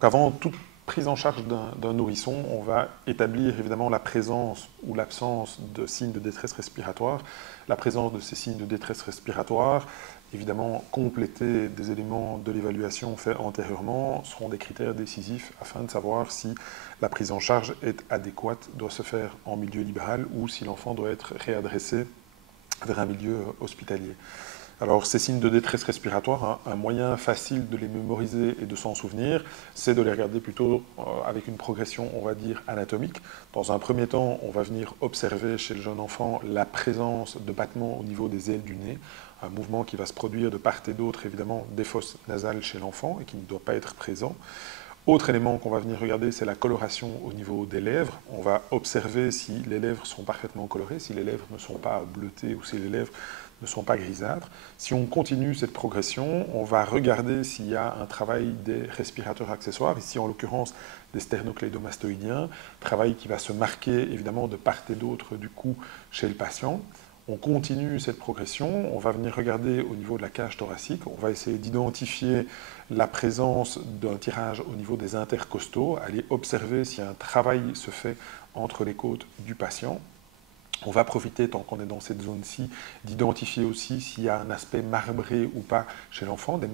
Donc avant toute prise en charge d'un nourrisson, on va établir évidemment la présence ou l'absence de signes de détresse respiratoire. La présence de ces signes de détresse respiratoire, évidemment compléter des éléments de l'évaluation faits antérieurement, seront des critères décisifs afin de savoir si la prise en charge est adéquate, doit se faire en milieu libéral ou si l'enfant doit être réadressé vers un milieu hospitalier. Alors, ces signes de détresse respiratoire, un moyen facile de les mémoriser et de s'en souvenir, c'est de les regarder plutôt avec une progression, on va dire, anatomique. Dans un premier temps, on va venir observer chez le jeune enfant la présence de battements au niveau des ailes du nez, un mouvement qui va se produire de part et d'autre, évidemment, des fosses nasales chez l'enfant et qui ne doit pas être présent. Autre élément qu'on va venir regarder, c'est la coloration au niveau des lèvres. On va observer si les lèvres sont parfaitement colorées, si les lèvres ne sont pas bleutées ou si les lèvres ne sont pas grisâtres. Si on continue cette progression, on va regarder s'il y a un travail des respirateurs accessoires, ici en l'occurrence des sternocleidomastoïdiens, travail qui va se marquer évidemment de part et d'autre du cou chez le patient. On continue cette progression, on va venir regarder au niveau de la cage thoracique, on va essayer d'identifier la présence d'un tirage au niveau des intercostaux, aller observer si un travail se fait entre les côtes du patient. On va profiter, tant qu'on est dans cette zone-ci, d'identifier aussi s'il y a un aspect marbré ou pas chez l'enfant, des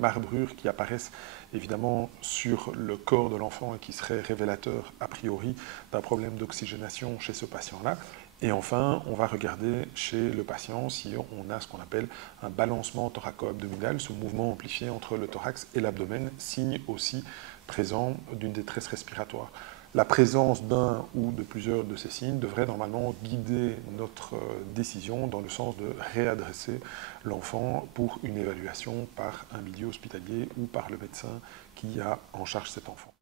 marbrures qui apparaissent évidemment sur le corps de l'enfant et qui seraient révélateurs a priori d'un problème d'oxygénation chez ce patient-là. Et enfin, on va regarder chez le patient si on a ce qu'on appelle un balancement thoraco-abdominal, ce mouvement amplifié entre le thorax et l'abdomen, signe aussi présent d'une détresse respiratoire. La présence d'un ou de plusieurs de ces signes devrait normalement guider notre décision dans le sens de réadresser l'enfant pour une évaluation par un milieu hospitalier ou par le médecin qui a en charge cet enfant.